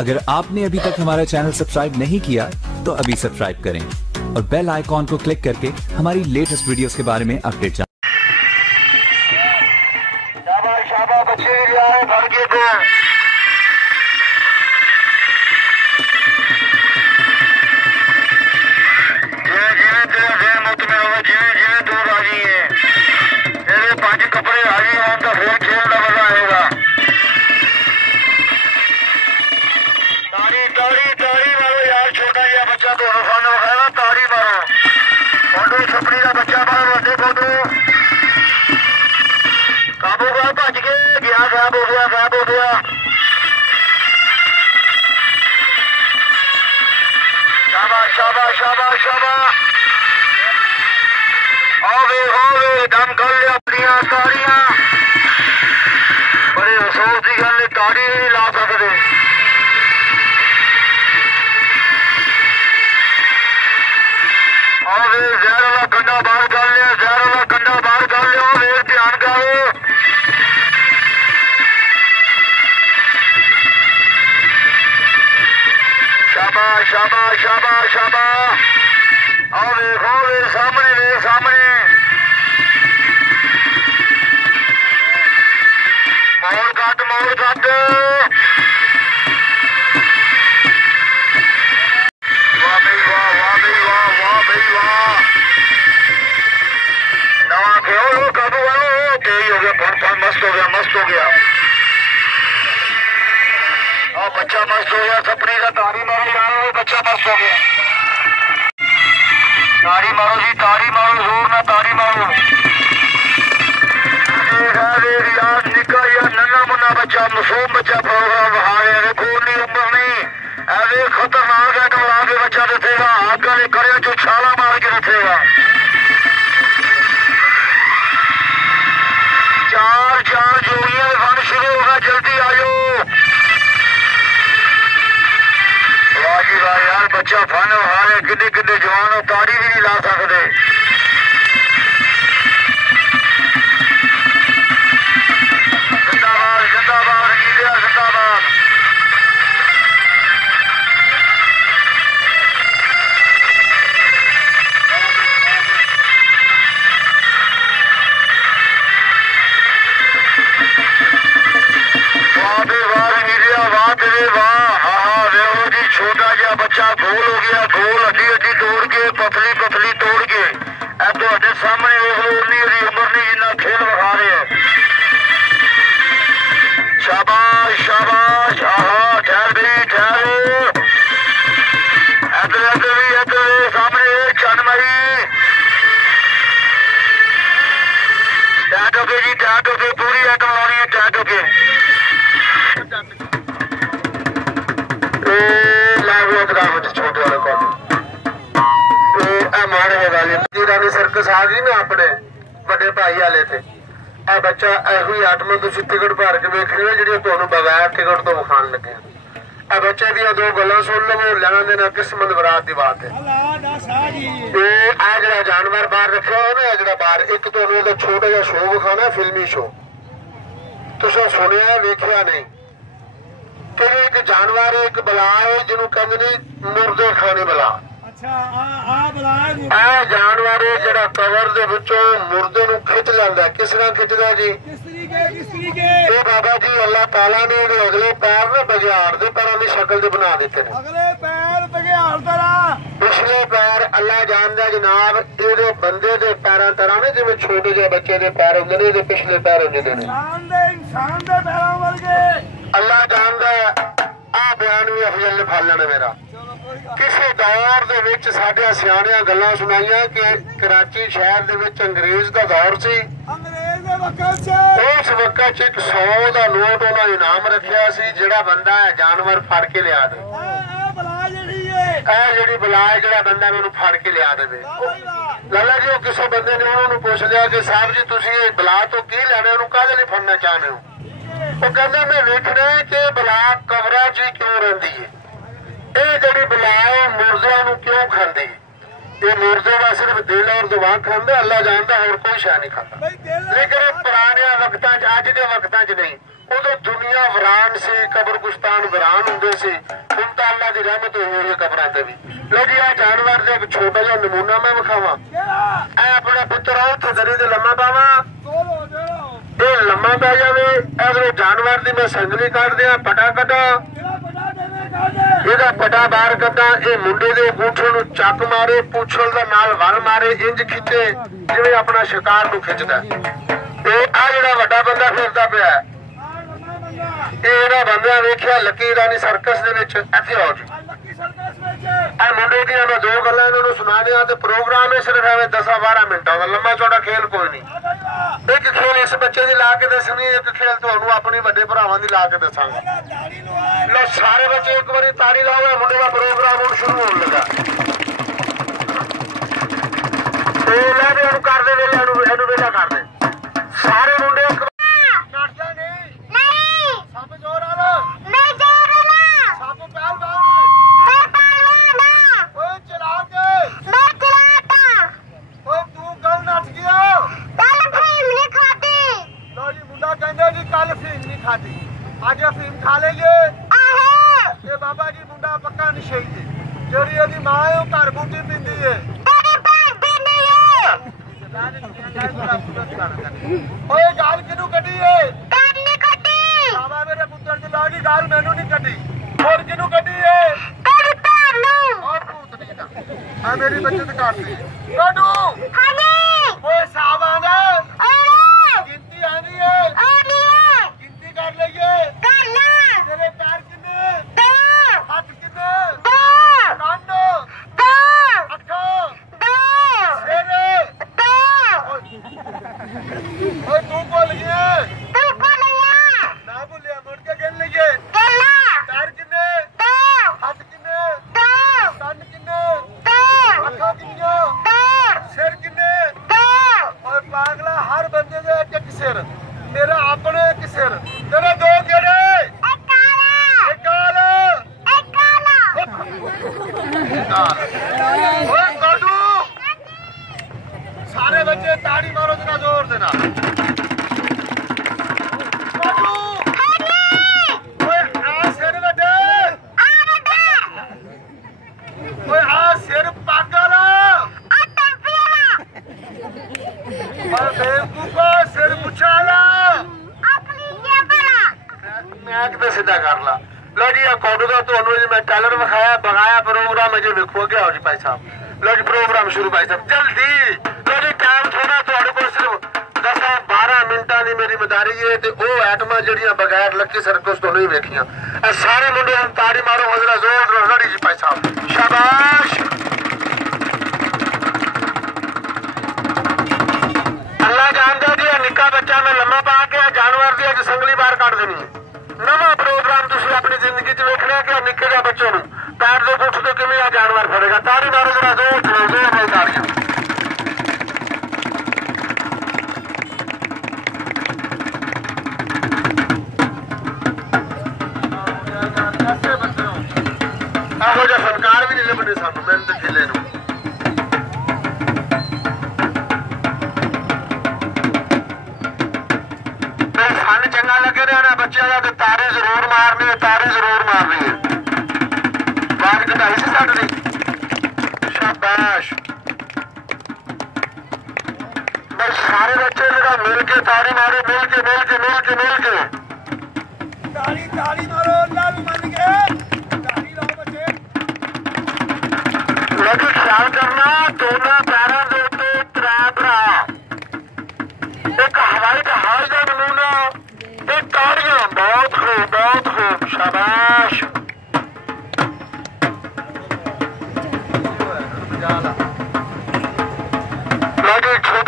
अगर आपने अभी तक हमारा चैनल सब्सक्राइब नहीं किया तो अभी सब्सक्राइब करें और बेल आइकॉन को क्लिक करके हमारी लेटेस्ट वीडियोस के बारे में अपडेट जानें। दम कर लिया अपनी ताड़ियां बड़े अफसोस की गल ताड़ी नहीं ला सकते। जहर वाला कंडा बाहर कर लिया, जहर वाला कंडा बाहर कर लिया। ध्यान करो शाबाश शाबाश शाबाश शाबाश। आओ देखो सामने मोड़ कट वाह भाई वाह वाह भाई वाह वाह भाई वाह। नवा खेल काबू आओ तेज हो गया, फन मस्त हो गया बच्चा मस्त हो गया। सपनी का तारी मारो यार, बच्चा मस्त हो गया। तारी मारो जी, तारी मारो, जोर ना तारी मारो। यार निका या नन्ना मुन्ना बच्चा, मासूम बच्चा प्रोग्राम बहा रहे हैं। कोई उम्र नहीं ऐसे खतरनाक है, डरा के बच्चा रखेगा, हाथ गले करे जो छाला मार के रखेगा। चार जोड़ियां फन शुरू होगा, जल्दी आयो। वाह जी वाह यार, बच्चा फन बहा रहे, किन्ने जवान हो, ताड़ी भी नहीं ला सकते। बच्चा गोल हो गया, गोल हड्डी तोड़ के पतली तोड़ के ਤੁਹਾਡੇ सामने उम्र नहीं जिन्ना खेल विखा रहे हैं। शाबाश शाबाश। ठहर गई इधर सामने चनमई टैट हो गई जी, टैट हो गई, पूरी आइटम लानी है, टैट हो गई। छोटे वाले को सर्कस आ गई ना अपने बड़े भाई वाले थे। आ बच्चा एहो आइटम तुम टिकट भर के वेख रहे हो, जी बगैर टिकट तो विखाण लगे। आ बच्चे दी दो गल्लां सुन लवो, लेना देना किस्मत बरात की बात है। जरा जानवर बाहर रखे हो ना, जरा बाहर एक तो छोटा जहा शो विखाना, फिल्मी शो तुसा सुनिया वेख्या नहीं कि एक जानवर एक बला है जिन्हों कहते ने मुर्दे खाने बला। जानवर जरा कवर दे विचों मुर्दे नूं खिच लैंदा। किस तरह खिचदा जी? ये बाबा जी अल्लाह ताला ने अगले पैर ना बघियाड़ दे पैरां दी शक्ल दे बना दित्ते ने। अगले पैर बघियाड़ तरह, पिछले पैर अल्लाह जानदा जनाब इहदे बंदे दे पैरां तरह ने, जिवें छोटे जे बच्चे दे पैर हुंदे ने, इहदे पिछले पैर हुंदे ने इंसान दे पैरां वर्गे। अल्लाह जानदा आ बयान भी अफजल ने फल लेना मेरा। किसी दौर दे विच साडे सियाणियां गल्लां सुनाइयां कि कराची शहर दे विच अंग्रेज दा दौर सी। उस वक्त 100 दा नोट उन्हां इनाम रखिया सी, जिहड़ा बंदा जानवर फड़ के लिया दे। जिहड़ी बला जिहड़ा बंदा मैनूं फड़ के लिया देवे। लाला जी किसी बंदे ने उन्होंने पूछ लिया कि साहब जी तुसीं बला तो की लैणे, उहनूं काहदे लई फड़ना चाहते हो? वो कहंदे मैं वेखना कि बला कबरां च क्यों रहिंदी है, ਇਹ ਜਿਹੜੀ ਬਲਾ ਮੁਰਦਿਆਂ ਨੂੰ ਕਿਉਂ ਖਾਂਦੀ। ये मुर्दे का सिर्फ दिल और दिमाग खांदा, अल्लाह जानता और कोई शह नहीं खाता। लेकिन पुराने वक्तां च अज दे वक्तां च नहीं, उदों दुनिया वीरान सी, कब्रगुस्तान वीरान हुंदे सी। हुण तां अल्लाह दी रहमत होई हुई है कबरां ते भी। लो जी, आ जानवर दे एक छोटा जिहा नमूना मैं विखावां। ऐ अपना पुत्तर उत्थे दरी ते लम्मा पावां, ये लम्मा पै जावे। अगले जानवर दी मैं संगली कट दियां, पटा कटा, ਇਹਦਾ ਪਟਾ ਬਾਹਰ ਕੱਢਾਂ, ਇਹ ਮੁੰਡੇ ਦੇ ਅੰਗੂਠੇ ਨੂੰ ਚੱਕ ਮਾਰੇ, ਪੁੱਛਲ ਦਾ ਨਾਲ ਵਲ ਮਾਰੇ, ਇੰਜ ਖਿੱਚੇ ਜਿਵੇਂ ਆਪਣਾ ਸ਼ਿਕਾਰ ਨੂੰ ਖਿੱਚਦਾ। ਤੇ ਆ ਜਿਹੜਾ ਵੱਡਾ ਬੰਦਾ ਫਿਰਦਾ ਪਿਆ, ਇਹ ਇਹਨਾਂ ਬੰਦਿਆਂ ਵੇਖਿਆ ਲੱਕੀ ਰਾਣੀ ਸਰਕਸ ਦੇ ਵਿੱਚ। ਇੱਥੇ ਆਓ ਜੀ, ਇਹ ਮੁੰਡੇ ਦੀਆਂ ਮੈਂ ਦੋ ਗੱਲਾਂ ਇਹਨਾਂ ਨੂੰ ਸੁਣਾ ਦਿਆਂ ਤੇ ਪ੍ਰੋਗਰਾਮ ਇਹ ਸਿਰਫ ਐਵੇਂ 10-12 ਮਿੰਟਾਂ ਦਾ, ਲੰਮਾ ਚੌੜਾ ਖੇਲ ਕੋਈ ਨਹੀਂ। ਇੱਕ ਖੇਲ ਇਸ ਬੱਚੇ ਦੀ ਲਾ ਕੇ ਦੱਸਣੀ, ਇੱਕ ਖੇਲ ਤੁਹਾਨੂੰ ਆਪਣੇ ਵੱਡੇ ਭਰਾਵਾਂ ਦੀ ਲਾ ਕੇ ਦੱਸਾਂਗਾ। ਲੋ ਸਾਰੇ ਬੱਚੇ ਇੱਕ ਵਾਰੀ ਤਾੜੀ ਲਾਓ, ਮੁੰਡੇ ਦਾ ਪ੍ਰੋਗਰਾਮ ਹੁਣ ਸ਼ੁਰੂ ਹੋਣ ਲੱਗਾ। ਤੇ ਲੈ ਵੀ ਇਹਨੂੰ ਕਰਦੇ ਵੇਲੇ, ਇਹਨੂੰ ਵੇਲਾ ਕਰਦੇ ਸਾਰੇ ਮੁੰਡੇ। मेरी बचत करती गिनती आनी है, गिनती कर लीए। तेरे पैर किन्ने, हाथ किन्ने, कान, अखा, सिर, तू भुल गया ना, भुलिया मुड़ के गिन लीए। पैर किन्ने, हाथ किन्ने, कान किन्ने, अखा किन्नियां, सिर किन्ने। और पागला हर बंदे दे एक सिर, मेरा अपने एक सिर, तेरे दो केड़े, एक काला, ओए काटू। सारे बच्चे ताड़ी मारो, जरा जोर देना। काटू ओए आ सिर बटे, ओए आ सिर पागल, और बेवकूफा सिर मुछाला, मैं किते सीधा कर ला। लो जी, अकाउंट का ਤੁਹਾਨੂੰ ਜੀ ਮੈਂ ਟੈਲਰ ਵਿਖਾਇਆ, ਬਗਾਇਆ ਪ੍ਰੋਗਰਾਮ ਅਜੇ ਵੇਖੋ ਅੱਗੇ। ਆਓ ਜੀ ਭਾਈ ਸਾਹਿਬ, ਲੋ ਜੀ ਪ੍ਰੋਗਰਾਮ ਸ਼ੁਰੂ ਭਾਈ ਸਾਹਿਬ ਜਲਦੀ। ਲੋ ਜੀ ਟਾਈਮ ਥੋੜਾ ਤੁਹਾਡੇ ਕੋਲ, ਸਿਰਫ 10-12 ਮਿੰਟਾਂ ਦੀ ਮੇਰੀ ਮਦਾਰੀ ਹੈ। ਤੇ ਉਹ ਐਟਮਾਂ ਜਿਹੜੀਆਂ ਬਗੈਰ ਲੱਕੀ ਸਰਕਸ ਤੋਂ ਨਹੀਂ ਵੇਖੀਆਂ। ਇਹ ਸਾਰੇ ਮੁੰਡੇ ਹੁਣ ਤਾੜੀ ਮਾਰੋ, ਹਜ਼ਰਾ ਜ਼ੋਰ ਨਾਲ ਰੜੀ ਜੀ ਭਾਈ ਸਾਹਿਬ, ਸ਼ਾਬਾਸ਼। ਅੱਲਾ ਜਾਣਦਾ ਜੀ, ਨਿੱਕਾ ਬੱਚਾ ਮੈਂ ਲੰਮਾ ਪਾ ਕੇ ਜਾਨਵਰ ਦੀ ਅੱਜ ਸੰਗਲੀ ਬਾਹਰ ਕੱਢ ਦੇਣੀ ਹੈ। ਨਵਾਂ ਪ੍ਰੋਗਰਾਮ ਤੁਸੀਂ ਆਪਣੀ ਜ਼ਿੰਦਗੀ 'ਚ ਵੇਖਣਾ ਕਿ ਨਿੱਕੇ ਜਿਹੇ ਬੱਚੇ ਨੂੰ ਪੈਰ ਦੇ ਗੁੱਠ ਤੋਂ ਕਿਵੇਂ ਆ ਜਾਨਵਰ ਫੜੇਗਾ। ਤਾੜੀ ਮਾਰੋ ਜਰਾ, ਜ਼ੋਰ ਨਾਲ ਤਾੜੀਆਂ। ਇਹੋ ਜਿਹਾ ਫਨਕਾਰ ਵੀ ਨਹੀਂ ਲੱਭਣੇ ਸਾਨੂੰ, ਮੈਨੂੰ ਤੇ ਖੇਲੇ ਨੂੰ। ਸਾਨੂੰ ਚੰਗਾ ਲੱਗੇ ਰਿਹਾ ਨਾ ਬੱਚਿਆਂ ਦਾ, ਤੇ ਤਾਰੇ ਜ਼ਰੂਰ ਮਾਰਨੀ, ਤਾਰੇ ਜ਼ਰੂਰ ਮਾਰਨੀ ਹੈ। ਬਾਹਰ ਕਢਾਈ ਸੀ ਸਾਡੀ, ਸ਼ਾਬਾਸ਼। ਬਸ ਸਾਰੇ ਬੱਚੇ ਜਿਹੜਾ ਮਿਲ ਕੇ ਤਾੜੀ ਮਾਰੋ, ਮਿਲ ਕੇ ਤਾੜੀ ਮਾਰੋ। ਅੱਲਾ ਵੀ ਮੰਨ ਗਏ, ਤਾੜੀ ਲਾਓ ਬੱਚੇ। ਲੇਕਿਨ ਖਿਆਲ ਕਰਨਾ, ਦੋਨਾਂ ਪੈਰਾਂ ਦੇ ਉੱਤੇ ਤਰਾ ਭਰਾ, ਇੱਕ ਹਵਾਈ ਜਹਾਜ਼ ਦਾ ਨਮੂਨਾ, ਇਹ ਤਾੜੀਆਂ। ਬਹੁਤ ਖੂਬ, ਸ਼ਾਬਾਸ਼।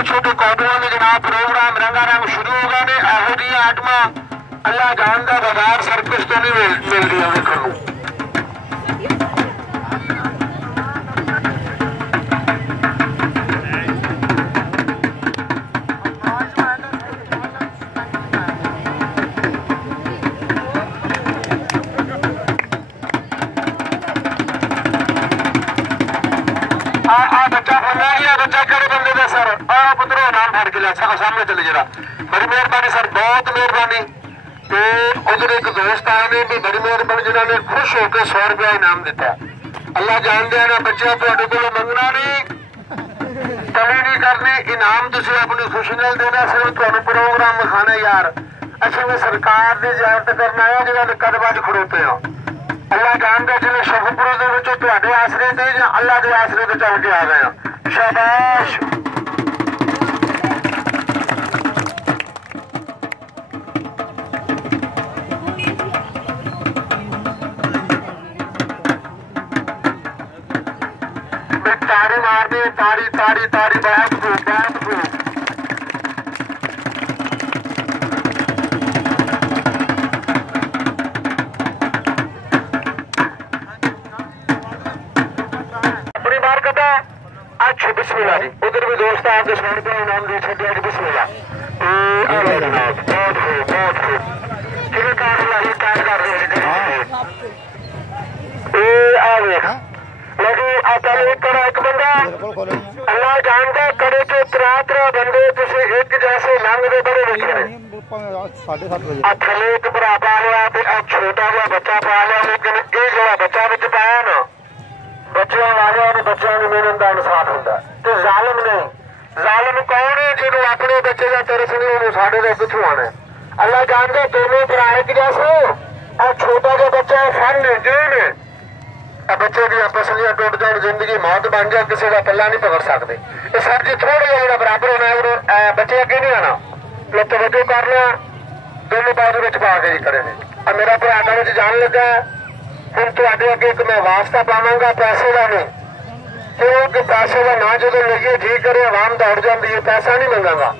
छोटे कौडुआ में जनाब प्रोग्राम रंगारंग शुरू हो गए। ਇਹੋ ਜਿਹੀਆਂ ਆਟਮਾਂ ਅੱਲਾ ਜਾਣਦਾ ਬਗੈਰ ਸਰਕਸ ਤੋਂ ਨਹੀਂ ਮਿਲਦੀਆਂ ਵੇਖਣ ਨੂੰ। बिस्मिल्लाह सामने चले जरा बड़ी मेहरबानी सर बहुत मेहरबानी ते उधर एक दोस्त आए ने भी बड़ी मेहरबानी जिन्होंने खुश होकर 100 रुपया इनाम दिता अल्लाह जान दिया ना बच्चे तुहाडे कोलों मंगना नहीं कमी नहीं करनी इनाम तुसीं अपनी खुशी नाल देना सिर्फ तुहानूं प्रोग्राम विखाना यार असीं भी सरकार दी जियारत करना है जिन्होंने कदमां च खड़ोते हो अल्लाह जानदा जिन्हें शफपुर दे विचों तुहाडे आसरे ते जां अल्लाह दे आसरे ते चल के आ गए हो शाबाश ताड़ी मार दी ताड़ी ताड़ी ताड़ी बहुत खूब बहुत खूब अपनी बार कदा अच्छा बिस्मिल्लाह जी उधर भी दोस्त आपके 100 रुपये इनाम दे छड़े जी बिस्मिल्लाह जनाब बहुत खूब जिन्हें कार लाई कार कर रहे हैं एक बंदा अल्लाह जानता कड़े के त्रा बंदे तुझे एक जैसे लंघते बड़े थले एक भरा पा लिया छोटा जहा बच्चा पा लिया लेकिन ये जो बच्चा बिच पाया ना बच्चों वाले बच्चों की मेहनत का इंसाफ होता तो जालिम नहीं जालिम कौन है जिन्होंने अपने बच्चे का तरस नहीं साढ़े तो कितों आना अल्लाह जानता दोनों भरा एक जैसे और छोटा जो बच्चा फन है जेल है बच्चे दी पसलियां टुट जाए जिंदगी मौत बन जाए किसी का पल्ला नहीं पकड़ सकते सर जी थोड़ा जहा बराबर होना बच्चे अगे नहीं आना लोग तवज्जो कर लिया दोनों बाजू में पा के जी खड़े ने मेरा भरा में जान लगा हम तुहाडे अगे एक मैं वास्ता पावांगा पैसे का नहीं क्योंकि पैसे का ना जो लईए ठीक करे आवाम दौड़ जाती है पैसा नहीं मंगागा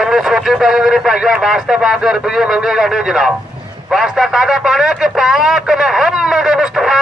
हमने सोचे पै मेरे भाईया वास्ता पा के रुपये मंगेगा नहीं जनाब वास्ता कादा पाना कि पाक मोहम्मद मुस्तफा